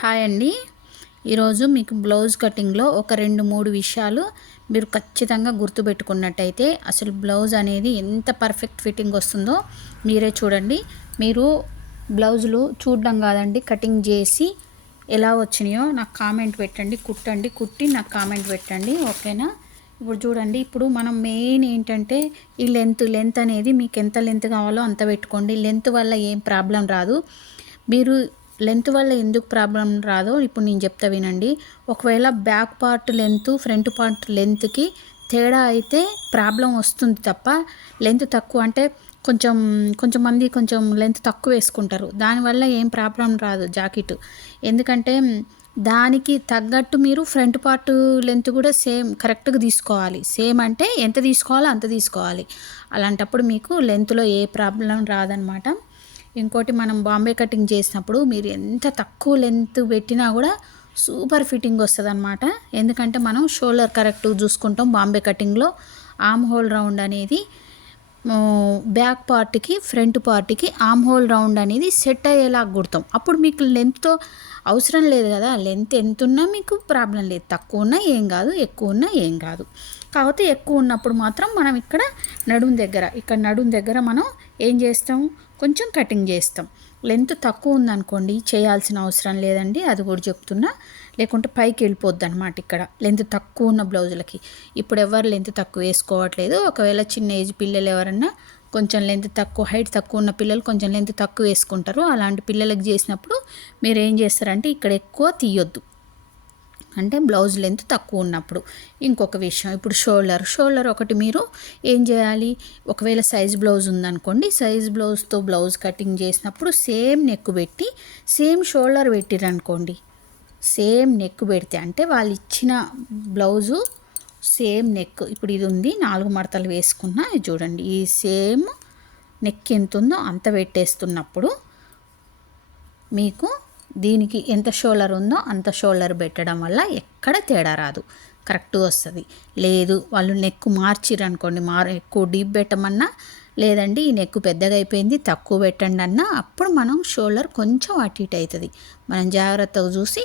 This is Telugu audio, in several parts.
హాయ్ అండి. ఈరోజు మీకు బ్లౌజ్ కటింగ్లో ఒక 2-3 విషయాలు మీరు ఖచ్చితంగా గుర్తుపెట్టుకున్నట్టయితే అసలు బ్లౌజ్ అనేది ఎంత పర్ఫెక్ట్ ఫిట్టింగ్ వస్తుందో మీరే చూడండి. మీరు బ్లౌజులు చూడడం కాదండి, కటింగ్ చేసి ఎలా వచ్చినాయో నాకు కామెంట్ పెట్టండి. కుట్టి నాకు కామెంట్ పెట్టండి, ఓకేనా? ఇప్పుడు చూడండి, ఇప్పుడు మనం మెయిన్ ఏంటంటే ఈ లెంత్ అనేది మీకు ఎంత లెంత్ కావాలో అంత పెట్టుకోండి. లెంత్ వల్ల ఏం ప్రాబ్లం రాదు. మీరు లెంత్ వల్ల ఎందుకు ప్రాబ్లం రాదో ఇప్పుడు నేను చెప్తా వినండి. ఒకవేళ back part length front part లెంత్కి తేడా అయితే ప్రాబ్లం వస్తుంది తప్ప, లెంత్ తక్కువ అంటే కొంచెం మంది కొంచెం లెంత్ తక్కువ వేసుకుంటారు, దానివల్ల ఏం ప్రాబ్లం రాదు జాకెట్. ఎందుకంటే దానికి తగ్గట్టు మీరు ఫ్రంట్ పార్ట్ లెంత్ కూడా సేమ్ కరెక్ట్గా తీసుకోవాలి. సేమ్ అంటే ఎంత తీసుకోవాలో అంత తీసుకోవాలి. అలాంటప్పుడు మీకు లెంత్లో ఏ ప్రాబ్లం రాదనమాట. ఇంకోటి, మనం బాంబే కటింగ్ చేసినప్పుడు మీరు ఎంత తక్కువ లెంత్ పెట్టినా కూడా సూపర్ ఫిట్టింగ్ వస్తుంది అనమాట. ఎందుకంటే మనం షోల్డర్ కరెక్ట్ చూసుకుంటాం బాంబే కటింగ్లో. ఆర్మ్ హోల్ రౌండ్ అనేది బ్యాక్ పార్ట్కి ఫ్రంట్ పార్ట్కి ఆర్మ్ హోల్ రౌండ్ అనేది సెట్ అయ్యేలా కుడతాం. అప్పుడు మీకు లెంత్తో అవసరం లేదు కదా. లెంత్ ఎంత ఉన్నా మీకు ప్రాబ్లం లేదు, తక్కువ ఉన్నా ఏం కాదు, ఎక్కువ ఉన్నా ఏం కాదు. కాకపోతే ఎక్కువ ఉన్నప్పుడు మాత్రం మనం ఇక్కడ నడుం దగ్గర మనం ఏం చేస్తాం, కొంచెం కటింగ్ చేస్తాం. లెంత్ తక్కువ ఉందనుకోండి చేయాల్సిన అవసరం లేదండి, అది కూడా చెప్తున్నా. లేకుంటే పైకి వెళ్ళిపోద్ది అనమాట ఇక్కడ లెంత్ తక్కువ ఉన్న బ్లౌజులకి. ఇప్పుడు ఎవరు లెంత్ తక్కువ వేసుకోవట్లేదు. ఒకవేళ చిన్న ఏజ్ పిల్లలు ఎవరన్నా కొంచెం లెంత్ తక్కువ, హైట్ తక్కువ ఉన్న పిల్లలు కొంచెం లెంత్ తక్కువ వేసుకుంటారు. అలాంటి పిల్లలకి చేసినప్పుడు మీరు ఏం చేస్తారంటే ఇక్కడ ఎక్కువ తీయొద్దు, అంటే బ్లౌజ్ లెంత్ తక్కువ ఉన్నప్పుడు. ఇంకొక విషయం, ఇప్పుడు షోల్డర్ ఒకటి మీరు ఏం చేయాలి, ఒకవేళ సైజ్ బ్లౌజ్ ఉందనుకోండి, సైజ్ బ్లౌజ్తో బ్లౌజ్ కటింగ్ చేసినప్పుడు సేమ్ నెక్ పెట్టి సేమ్ షోల్డర్ పెట్టిరనుకోండి, సేమ్ నెక్ పెడితే అంటే వాళ్ళు ఇచ్చిన బ్లౌజు సేమ్ నెక్. ఇప్పుడు ఇది ఉంది, 4 మడతలు వేసుకున్నా, ఇది చూడండి, ఈ సేమ్ నెక్ ఎంత ఉందో అంత పెట్టేస్తున్నప్పుడు మీకు దీనికి ఎంత షోల్డర్ ఉందో అంత షోల్డర్ పెట్టడం వల్ల ఎక్కడ తేడా రాదు, కరెక్ట్ వస్తుంది. లేదు వాళ్ళు నెక్ మార్చిరనుకోండి, ఎక్కువ డీప్ పెట్టమన్నా, లేదండి ఈ నెక్ పెద్దగా అయిపోయింది తక్కువ పెట్టండి అన్నా, అప్పుడు మనం షోల్డర్ కొంచెం అటు ఇటు అవుతుంది. మనం జాగ్రత్తగా చూసి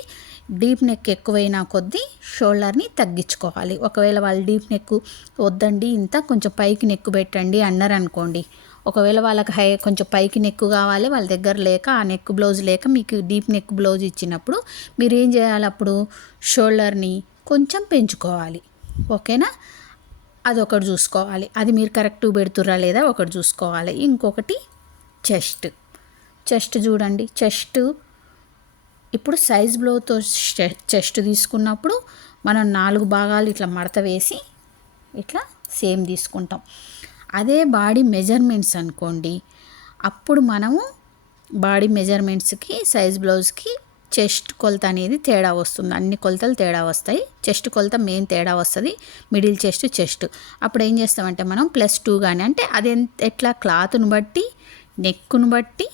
డీప్ నెక్ ఎక్కువైనా కొద్దీ షోల్డర్ని తగ్గించుకోవాలి. ఒకవేళ వాళ్ళు డీప్ నెక్ వద్దండి ఇంత కొంచెం పైకి నెక్ పెట్టండి అన్నారనుకోండి, ఒకవేళ వాళ్ళకి కొంచెం పైకి నెక్ కావాలి, వాళ్ళ దగ్గర లేక ఆ నెక్ బ్లౌజ్ లేక మీకు డీప్ నెక్ బ్లౌజ్ ఇచ్చినప్పుడు మీరు ఏం చేయాలి, అప్పుడు షోల్డర్ని కొంచెం పెంచుకోవాలి, ఓకేనా? అదొకటి చూసుకోవాలి, అది మీరు కరెక్ట్గా పెడుతుర్రా లేదా ఒకటి చూసుకోవాలి. ఇంకొకటి చెస్ట్ చూడండి. ఇప్పుడు సైజ్ బ్లౌజ్తో చెస్ట్ తీసుకున్నప్పుడు మనం 4 భాగాలు ఇట్లా మడత వేసి ఇట్లా సేమ్ తీసుకుంటాం. అదే బాడీ మెజర్మెంట్స్ అనుకోండి, అప్పుడు మనము బాడీ మెజర్మెంట్స్కి సైజ్ బ్లౌజ్కి చెస్ట్ కొలత అనేది తేడా వస్తుంది. అన్ని కొలతలు తేడా వస్తాయి, చెస్ట్ కొలత మెయిన్ తేడా వస్తుంది, మిడిల్ చెస్ట్. అప్పుడు ఏం చేస్తామంటే మనం +2 కానీ, అంటే అది ఎట్లా క్లాత్ను బట్టి నెక్ను బట్టి,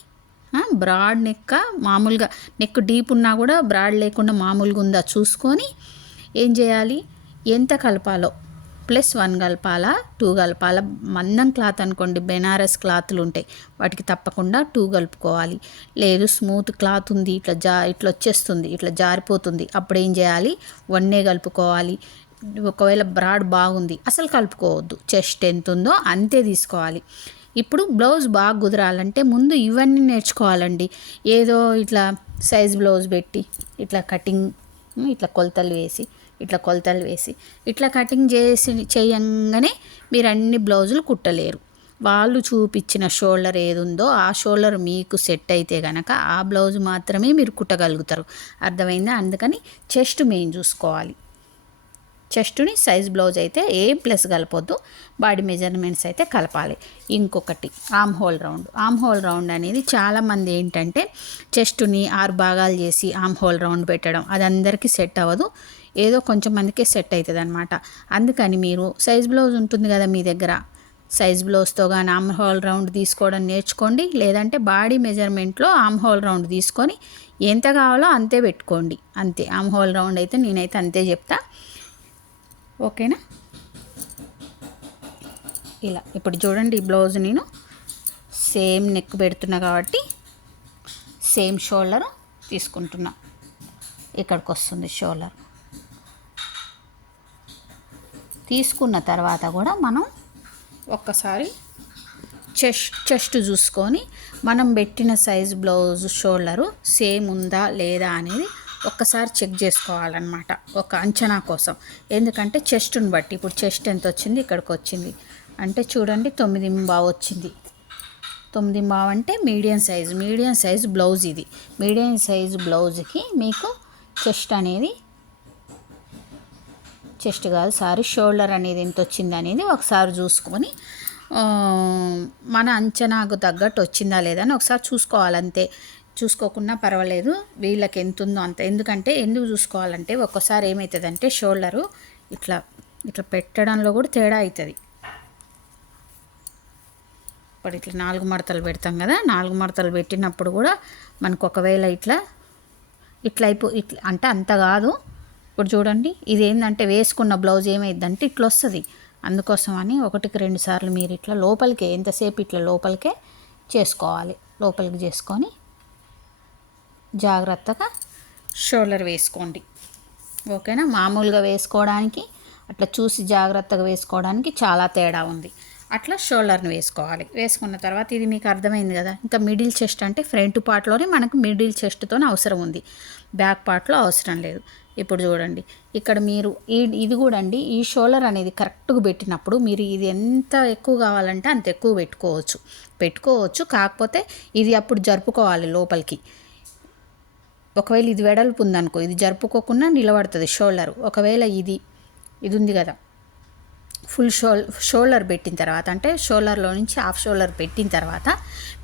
బ్రాడ్ నెక్క మామూలుగా నెక్ డీప్ ఉన్నా కూడా బ్రాడ్ లేకుండా మామూలుగా ఉందా చూసుకొని ఏం చేయాలి, ఎంత కలపాలో +1 కలపాలా 2 కలపాలా. మందం క్లాత్ అనుకోండి, బెనారస్ క్లాత్లు ఉంటాయి, వాటికి తప్పకుండా 2 కలుపుకోవాలి. లేదు స్మూత్ క్లాత్ ఉంది, ఇట్లా వచ్చేస్తుంది, ఇట్లా జారిపోతుంది, అప్పుడు ఏం చేయాలి, 1 కలుపుకోవాలి. ఒకవేళ బ్రాడ్ బాగుంది అసలు కలుపుకోవద్దు, చెస్ట్ ఎంత ఉందో అంతే తీసుకోవాలి. ఇప్పుడు బ్లౌజ్ బాగా కుదరాలంటే ముందు ఇవన్నీ నేర్చుకోవాలండి. ఏదో ఇట్లా సైజ్ బ్లౌజ్ పెట్టి ఇట్లా కటింగ్, ఇట్లా కొలతలు వేసి ఇట్లా కటింగ్ చేయంగానే మీరు అన్ని బ్లౌజులు కుట్టలేరు. వాళ్ళు చూపించిన షోల్డర్ ఏది ఉందో ఆ షోల్డర్ మీకు సెట్ అయితే కనుక ఆ బ్లౌజ్ మాత్రమే మీరు కుట్టగలుగుతారు, అర్థమైందా? అందుకని చెస్ట్ మెయిన్ చూసుకోవాలి. చెస్ట్ని సైజ్ బ్లౌజ్ అయితే ఏం ప్లస్ కలపొద్దు, బాడీ మెజర్మెంట్స్ అయితే కలపాలి. ఇంకొకటి ఆర్మ్ హోల్ రౌండ్ అనేది చాలామంది ఏంటంటే చెస్ట్ని 6 భాగాలు చేసి ఆర్మ్ హోల్ రౌండ్ పెట్టడం, అది అందరికీ సెట్ అవ్వదు, ఏదో కొంచెం మందికే సెట్ అవుతుంది అనమాట. అందుకని మీరు సైజ్ బ్లౌజ్ ఉంటుంది కదా మీ దగ్గర, సైజ్ బ్లౌజ్తో కానీ ఆర్మ్ హోల్ రౌండ్ తీసుకోవడం నేర్చుకోండి. లేదంటే బాడీ మెజర్మెంట్లో ఆర్మ్ హోల్ రౌండ్ తీసుకొని ఎంత కావాలో అంతే పెట్టుకోండి, అంతే. ఆర్మ్ హోల్ రౌండ్ అయితే నేనైతే అంతే చెప్తా, ఓకేనా? ఇలా ఇప్పుడు చూడండి, ఈ బ్లౌజ్ నేను సేమ్ నెక్ పెడుతున్నా కాబట్టి సేమ్ షోల్డర్ తీసుకుంటున్నా, ఇక్కడికి వస్తుంది షోల్డర్. తీసుకున్న తర్వాత కూడా మనం ఒక్కసారి చెస్ట్ చూసుకొని మనం పెట్టిన సైజ్ బ్లౌజ్ షోల్డరు సేమ్ ఉందా లేదా అనేది ఒక్కసారి చెక్ చేసుకోవాలన్నమాట, ఒక అంచనా కోసం. ఎందుకంటే చెస్ట్ని బట్టి ఇప్పుడు చెస్ట్ ఎంత వచ్చింది, ఇక్కడికి వచ్చింది అంటే చూడండి 9.5 వచ్చింది. 9.5 అంటే మీడియం సైజ్ బ్లౌజ్. ఇది మీడియం సైజ్ బ్లౌజ్కి మీకు షోల్డర్ అనేది ఎంత వచ్చింది అనేది ఒకసారి చూసుకొని మన అంచనాకు తగ్గట్టు వచ్చిందా లేదా అని ఒకసారి చూసుకోవాలంతే. చూసుకోకుండా పర్వాలేదు, వీళ్ళకి ఎంత ఉందో అంత. ఎందుకు చూసుకోవాలంటే ఒక్కోసారి ఏమవుతుందంటే షోల్డరు ఇట్లా పెట్టడంలో కూడా తేడా అవుతుంది. ఇప్పుడు ఇట్లా 4 మడతలు పెడతాం కదా, 4 మడతలు పెట్టినప్పుడు కూడా మనకు ఒకవేళ ఇట్లా అంటే అంత కాదు. ఇప్పుడు చూడండి, ఇది ఏంటంటే వేసుకున్న బ్లౌజ్ ఏమైందంటే ఇట్లా వస్తుంది. అందుకోసమని 1కి 2 సార్లు మీరు ఇట్లా లోపలికే ఎంతసేపు ఇట్లా లోపలికే చేసుకోవాలి. లోపలికి చేసుకొని జాగ్రత్తగా షోల్డర్ వేసుకోండి. ఓకేనా? మామూలుగా వేసుకోవడానికి అట్లా చూసి జాగ్రత్తగా వేసుకోవడానికి చాలా తేడా ఉంది. అట్లా షోల్డర్ని వేసుకోవాలి. వేసుకున్న తర్వాత ఇది మీకు అర్థమైంది కదా. ఇంకా మిడిల్ చెస్ట్ అంటే ఫ్రంట్ పార్ట్లోనే మనకు మిడిల్ చెస్ట్తోనే అవసరం ఉంది, బ్యాక్ పార్ట్లో అవసరం లేదు. ఇప్పుడు చూడండి, ఇక్కడ మీరు ఇది కూడా అండి, ఈ షోల్డర్ అనేది కరెక్ట్గా పెట్టినప్పుడు మీరు ఇది ఎంత ఎక్కువ కావాలంటే అంత ఎక్కువ పెట్టుకోవచ్చు. కాకపోతే ఇది అప్పుడు జరుపుకోవాలి లోపలికి. ఒకవేళ ఇది వెడల్పు ఉందనుకో, ఇది జరుపుకోకుండా నిలబడుతుంది షోల్డర్. ఒకవేళ ఇది ఉంది కదా, ఫుల్ షోల్డర్ పెట్టిన తర్వాత అంటే షోల్డర్లో నుంచి హాఫ్ షోల్డర్ పెట్టిన తర్వాత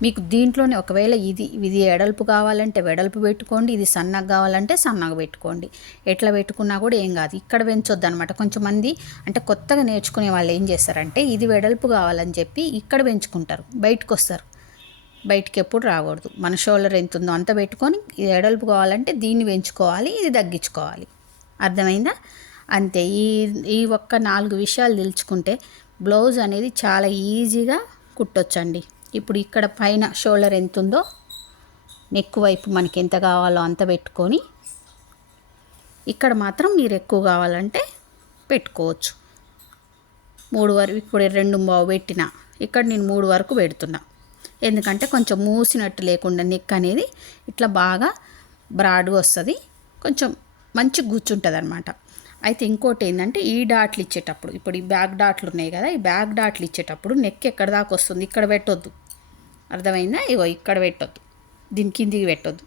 మీకు దీంట్లోనే ఒకవేళ ఇది వెడల్పు కావాలంటే వెడల్పు పెట్టుకోండి, ఇది సన్నగా కావాలంటే సన్నగా పెట్టుకోండి. ఎట్లా పెట్టుకున్నా కూడా ఏం కాదు. ఇక్కడ పెంచొద్దు అనమాట. కొంచెంమంది అంటే కొత్తగా నేర్చుకునే వాళ్ళు ఏం చేస్తారంటే ఇది వెడల్పు కావాలని చెప్పి ఇక్కడ పెంచుకుంటారు, బయటకు వస్తారు. బయటికి ఎప్పుడు రాకూడదు. మన షోల్డర్ ఎంత ఉందో అంత పెట్టుకొని ఇది వెడల్పు కావాలంటే దీన్ని పెంచుకోవాలి, ఇది తగ్గించుకోవాలి. అర్థమైందా? అంతే. ఈ ఒక్క 4 విషయాలు తెలుసుకుంటే బ్లౌజ్ అనేది చాలా ఈజీగా కుట్టొచ్చండి. ఇప్పుడు ఇక్కడ పైన షోల్డర్ ఎంత ఉందో నెక్ వైపు మనకి ఎంత కావాలో అంత పెట్టుకొని ఇక్కడ మాత్రం మీరు ఎక్కువ కావాలంటే పెట్టుకోవచ్చు. 3 వరకు ఇప్పుడు 2.5 పెట్టిన, ఇక్కడ నేను 3 వరకు పెడుతున్నా. ఎందుకంటే కొంచెం మూసినట్టు లేకుండా నెక్ అనేది ఇట్లా బాగా బ్రాడ్గా వస్తుంది, కొంచెం మంచి కూర్చుంటుంది అనమాట. అయితే ఇంకోటి ఏంటంటే ఈ డాట్లు ఇచ్చేటప్పుడు, ఇప్పుడు ఈ బ్యాక్ డాట్లు ఉన్నాయి కదా, ఈ బ్యాక్ డాట్లు ఇచ్చేటప్పుడు నెక్ ఎక్కడ దాకా వస్తుంది ఇక్కడ పెట్టొద్దు. అర్థమైందా? ఇక్కడ పెట్టొద్దు, దీని కిందికి పెట్టొద్దు,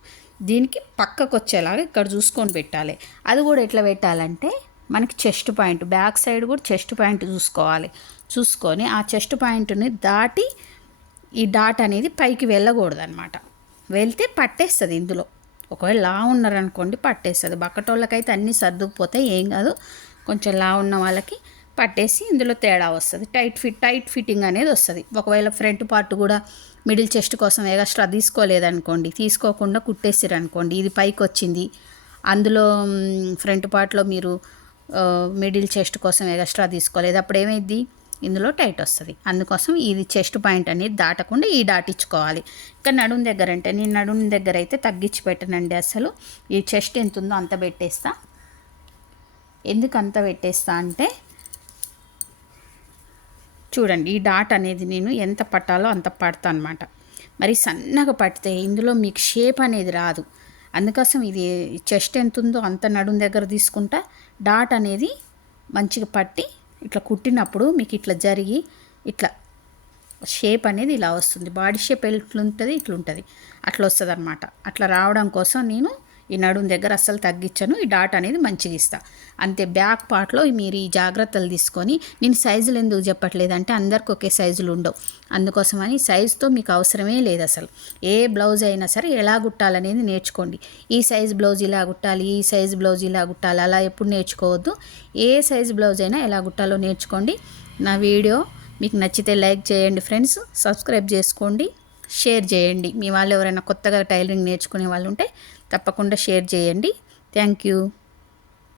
దీనికి పక్కకు వచ్చేలాగా ఇక్కడ చూసుకొని పెట్టాలి. అది కూడా ఎట్లా పెట్టాలంటే మనకి చెస్ట్ పాయింట్, బ్యాక్ సైడ్ కూడా చెస్ట్ పాయింట్ చూసుకొని ఆ చెస్ట్ పాయింట్ని దాటి ఈ డాట్ అనేది పైకి వెళ్ళకూడదు అనమాట. వెళ్తే పట్టేస్తుంది ఇందులో. ఒకవేళ లా ఉన్నారనుకోండి పట్టేస్తుంది. బక్కటోళ్ళకైతే అన్నీ సర్దుకుపోతాయి, ఏం కాదు. కొంచెం లా ఉన్న వాళ్ళకి పట్టేసి ఇందులో తేడా వస్తుంది, టైట్ ఫిట్టింగ్ అనేది వస్తుంది. ఒకవేళ ఫ్రంట్ పార్ట్ కూడా మిడిల్ చెస్ట్ కోసం ఎక్స్ట్రా తీసుకోలేదనుకోండి, తీసుకోకుండా కుట్టేసిరనుకోండి, ఇది పైకి వచ్చింది, అందులో ఫ్రంట్ పార్ట్లో మీరు మిడిల్ చెస్ట్ కోసం ఎక్స్ట్రా తీసుకోలేదు, అప్పుడు ఏమైంది, ఇందులో టైట్ వస్తుంది. అందుకోసం ఇది చెస్ట్ పాయింట్ అనేది దాటకుండా ఈ దాటించుకోవాలి. ఇక్కడ నడుము దగ్గర అంటే నేను నడుము దగ్గర అయితే తగ్గించి పెట్టనండి అసలు. ఈ చెస్ట్ ఎంత ఉందో అంత పెట్టేస్తా. ఎందుకు అంత పెట్టేస్తా అంటే చూడండి, ఈ డాట్ అనేది నేను ఎంత పట్టాలో అంత పడతా అనమాట. మరి సన్నగా పడితే ఇందులో మీకు షేప్ అనేది రాదు. అందుకోసం ఇది చెస్ట్ ఎంత ఉందో అంత నడుము దగ్గర తీసుకుంటా. డాట్ అనేది మంచిగా పట్టి ఇట్లా కుట్టినప్పుడు మీకు ఇట్లా జరిగి ఇట్లా షేప్ అనేది ఇలా వస్తుంది. బాడీ షేప్ ఎట్లుంటుంది, ఇట్లుంటుంది, అట్లా వస్తుంది అనమాట. అట్లా రావడం కోసం నేను ఈ నడుము దగ్గర అస్సలు తగ్గించను, ఈ డాట్ అనేది మంచిగా ఇస్తాను అంతే. బ్యాక్ పార్ట్లో మీరు ఈ జాగ్రత్తలు తీసుకొని, నేను సైజులు ఎందుకు చెప్పట్లేదంటే అందరికి ఒకే సైజులు ఉండవు. అందుకోసమని సైజుతో మీకు అవసరమే లేదు అసలు. ఏ బ్లౌజ్ అయినా సరే ఎలా కుట్టాలనేది నేర్చుకోండి. ఈ సైజ్ బ్లౌజ్ ఇలా కుట్టాలి, ఈ సైజ్ బ్లౌజ్ ఇలా కుట్టాలి, అలా ఎప్పుడు నేర్చుకోవద్దు. ఏ సైజ్ బ్లౌజ్ అయినా ఎలా కుట్టాలో నేర్చుకోండి. నా వీడియో మీకు నచ్చితే లైక్ చేయండి ఫ్రెండ్స్, సబ్స్క్రైబ్ చేసుకోండి, షేర్ చేయండి. మీ వాళ్ళు ఎవరైనా కొత్తగా టైలరింగ్ నేర్చుకునే వాళ్ళు ఉంటే తప్పకుండా షేర్ చేయండి. Thank you.